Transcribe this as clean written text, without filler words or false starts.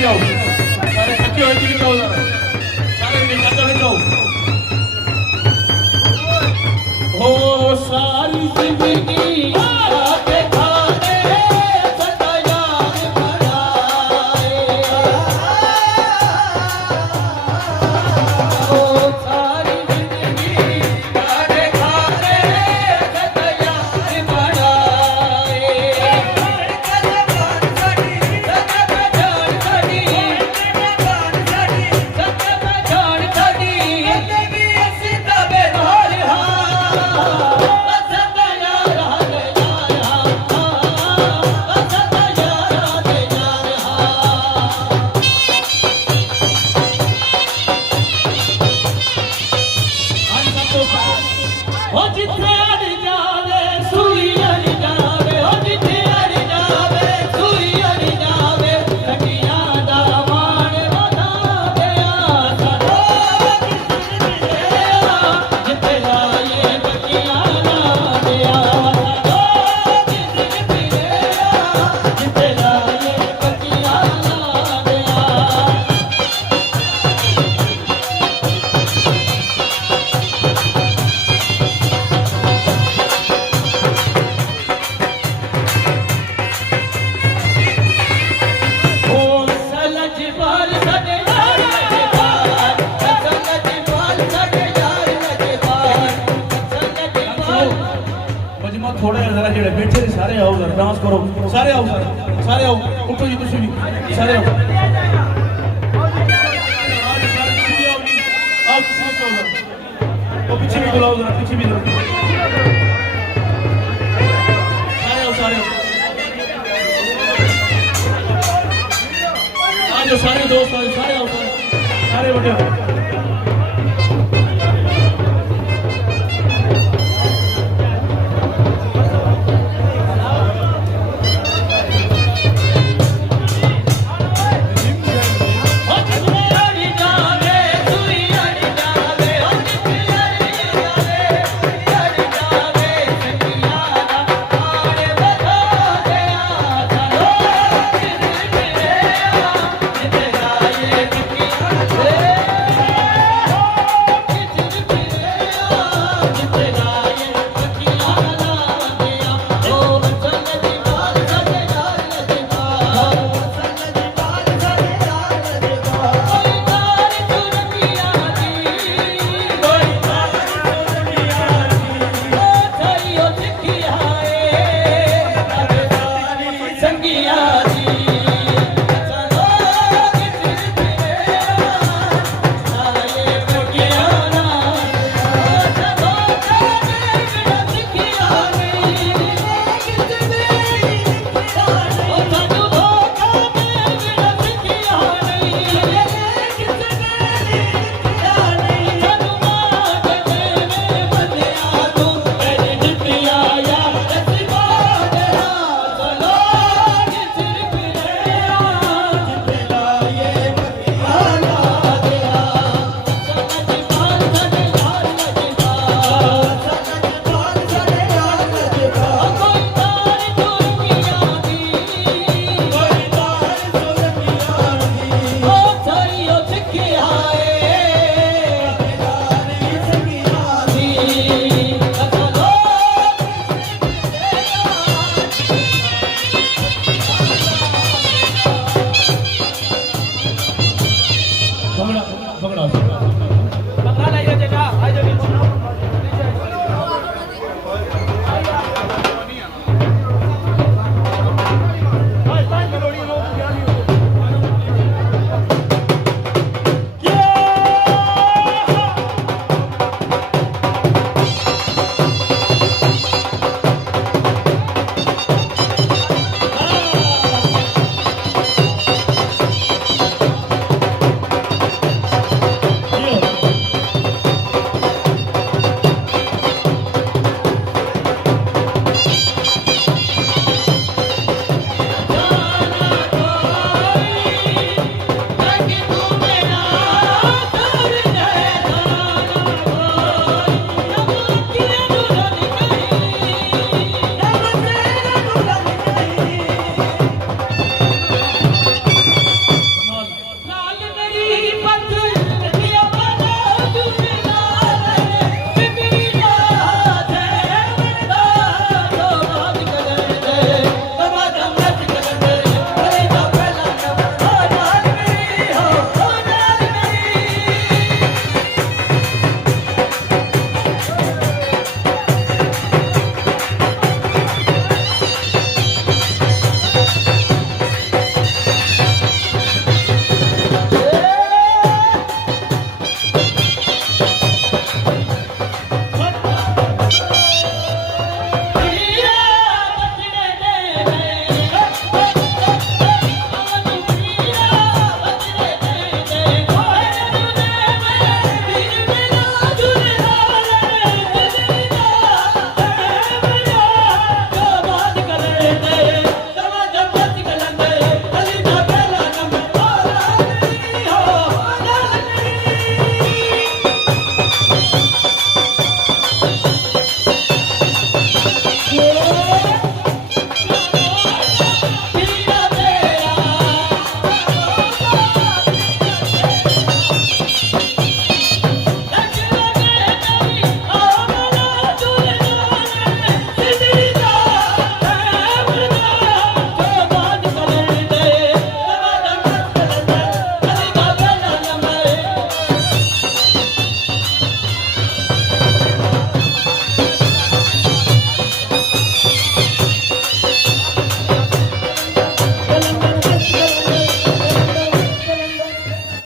इकट्ठे आओ, सारे इकट्ठे हो इकट्ठे आओ जरा, सारे इकट्ठे आओ। हो सारी जिंदगी आके खाने सदा याद बनाए, हो सारी जिंदगी आके खाने सदा याद बनाए। हो जिथे अड़ जावे सुई अड़ जावे, हो जिथे अड़ जावे सुई अड़ जावे, कटियां दा मान वधावे आसरा जिथे लाए कटियां लावे आसरा, जिथे लाए कटियां लावे आसरा। थोड़ा जरा जेड़े बैठे सारे आओ जरा डांस करो, सारे आओ, सारे आओ, उठो जी तुम भी सारे आओ, आओ पीछे भी बुलाओ जरा, पीछे भी जरा, सारे आओ, सारे आओ, आज सारे दोस्त सारे आओ, सारे बड़े